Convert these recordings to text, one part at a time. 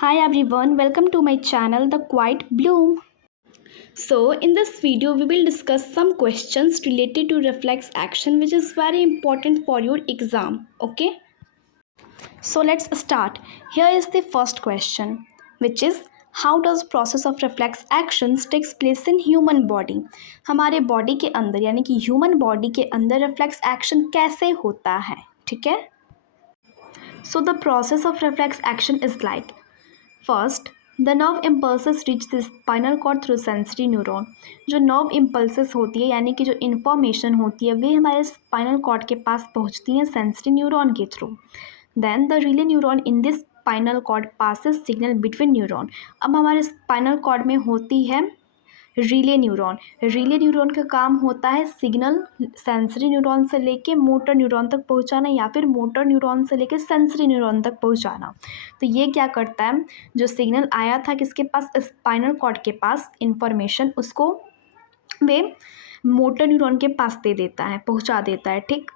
Hi everyone, welcome to my channel The Quiet Bloom. So, in this video, we will discuss some questions related to reflex action, which is very important for your exam. Okay, so let's start. Here is the first question, which is how does process of reflex actions takes place in human body? हमारे body के अंदर यानी कि human body के अंदर reflex action कैसे होता है? ठीक है. So the process of reflex action is like first the nerve impulses reach the spinal cord through sensory neuron. जो नर्व इम्पल्सेस होती है यानी कि जो इन्फॉर्मेशन होती है वे हमारे स्पाइनल कॉर्ड के पास पहुंचती हैं सेंसरी न्यूरॉन के through. Then the relay neuron in this spinal cord passes signal between neuron. अब हमारे स्पाइनल कॉर्ड में होती है रिले न्यूरॉन. रिले न्यूरॉन का काम होता है सिग्नल सेंसरी न्यूरॉन से लेके मोटर न्यूरॉन तक पहुंचाना या फिर मोटर न्यूरॉन से लेके सेंसरी न्यूरॉन तक पहुंचाना. तो ये क्या करता है, जो सिग्नल आया था किसके पास, स्पाइनल कॉर्ड के पास, इंफॉर्मेशन उसको वे मोटर न्यूरॉन के पास दे देता है, पहुंचा देता है. ठीक.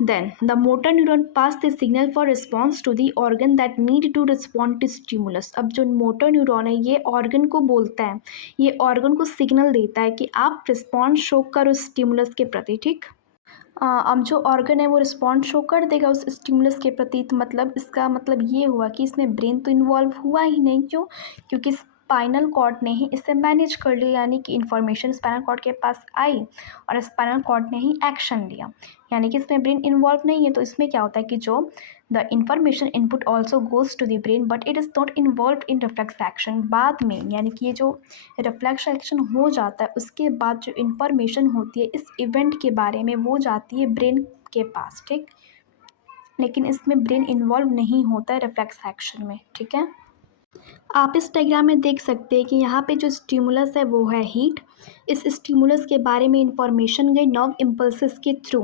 Then the motor neuron pass the signal for response to the organ that need to respond to stimulus. अब जो मोटर न्यूरॉन है ये ऑर्गन को बोलता है, ये ऑर्गन को सिग्नल देता है कि आप रिस्पॉन्स शो करो स्टिमुलस के प्रति. ठीक. अब जो ऑर्गन है वो रिस्पॉन्स शो कर देगा उस स्टिमुलस के प्रति. तो मतलब इसका मतलब ये हुआ कि इसमें ब्रेन तो इन्वॉल्व हुआ ही नहीं. क्यों? क्योंकि स्पाइनल कॉर्ड ने ही इसे मैनेज कर लिया, यानी कि इन्फॉर्मेशन स्पाइनल कॉर्ड के पास आई और स्पाइनल कॉर्ड ने ही एक्शन लिया, यानी कि इसमें ब्रेन इन्वॉल्व नहीं है. तो इसमें क्या होता है कि जो the information input also goes to the brain but it is not involve in reflex action. बाद में यानी कि ये जो रिफ्लेक्स एक्शन हो जाता है उसके बाद जो इन्फॉर्मेशन होती है इस इवेंट के बारे में वो जाती है ब्रेन के पास. ठीक. लेकिन इसमें ब्रेन इन्वॉल्व नहीं होता है रिफ्लेक्स एक्शन में. ठीक है. आप इस डायग्राम में देख सकते हैं कि यहाँ पे जो स्टिमुलस है वो है हीट. इस स्टिमुलस के बारे में इंफॉर्मेशन गई नर्व इम्पल्सेस के थ्रू.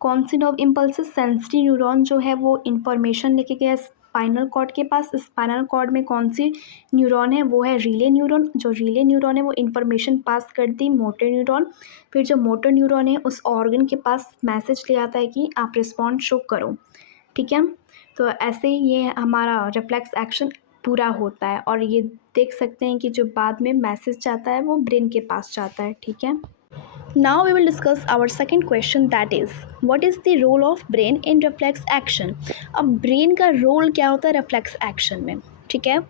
कौन सी नर्व इम्पल्सेस? सेंसरी न्यूरॉन जो है वो इंफॉर्मेशन लेके गया स्पाइनल कॉर्ड के पास. स्पाइनल कॉर्ड में कौन सी न्यूरॉन है? वो है रिले न्यूरॉन. जो रिले न्यूरॉन है वो इंफॉर्मेशन पास कर दी मोटर न्यूरॉन. फिर जो मोटर न्यूरॉन है उस ऑर्गन के पास मैसेज ले आता है कि आप रिस्पॉन्स शो करो. ठीक है. तो ऐसे ही ये हमारा रिफ्लेक्स एक्शन पूरा होता है और ये देख सकते हैं कि जो बाद में मैसेज जाता है वो ब्रेन के पास जाता है. ठीक है. Now we will discuss our second question, that is what is the role of brain in reflex action. अब ब्रेन का रोल क्या होता है रिफ्लेक्स एक्शन में. ठीक है.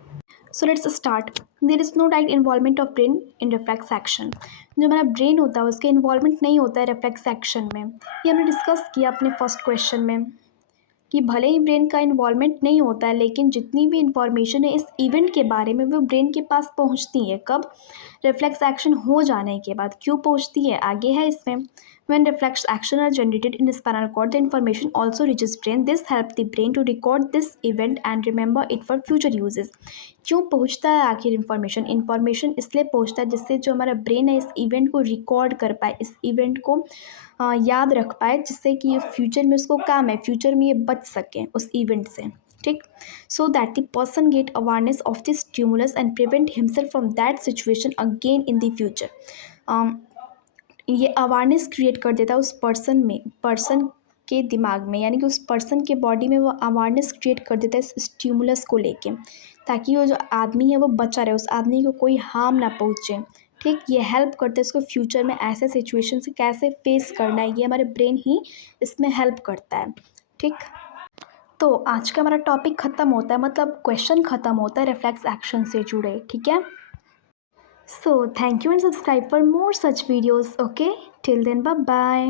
So let's start. There is no direct involvement of brain in reflex action. जो हमारा ब्रेन होता है उसके इन्वॉल्वमेंट नहीं होता है रिफ्लेक्स एक्शन में. ये हमने डिस्कस किया अपने फर्स्ट क्वेश्चन में कि भले ही ब्रेन का इन्वॉल्वमेंट नहीं होता है लेकिन जितनी भी इंफॉर्मेशन है इस इवेंट के बारे में वो ब्रेन के पास पहुंचती है. कब? रिफ्लेक्स एक्शन हो जाने के बाद. क्यों पहुंचती है आगे है इसमें. When reflex action are generated in the spinal cord, the information also reaches brain. This helps the brain to record this event and remember it for future uses. क्यों पहुंचता है आखिर इन्फॉर्मेशन इसलिए पहुंचता है जिससे जो हमारा ब्रेन है इस इवेंट को रिकॉर्ड कर पाए, इस इवेंट को याद रख पाए, जिससे कि ये फ्यूचर में उसको काम है, फ्यूचर में ये बच सके उस इवेंट से. ठीक. So that the person get awareness of this stimulus and prevent himself from that situation again in the future. ये अवेयरनेस क्रिएट कर देता है उस पर्सन के दिमाग में, यानी कि उस पर्सन के बॉडी में वो अवेयरनेस क्रिएट कर देता है इस स्टिमुलस को लेके, ताकि वो जो आदमी है वो बचा रहे, उस आदमी को कोई हार्म ना पहुँचे. ठीक. ये हेल्प करते हैं उसको फ्यूचर में ऐसे सिचुएशन से कैसे फेस करना है, ये हमारे ब्रेन ही इसमें हेल्प करता है. ठीक. तो आज का हमारा टॉपिक ख़त्म होता है, मतलब क्वेश्चन ख़त्म होता है रिफ्लेक्स एक्शन से जुड़े. ठीक है. So thank you and subscribe for more such videos. Okay, till then, bye bye.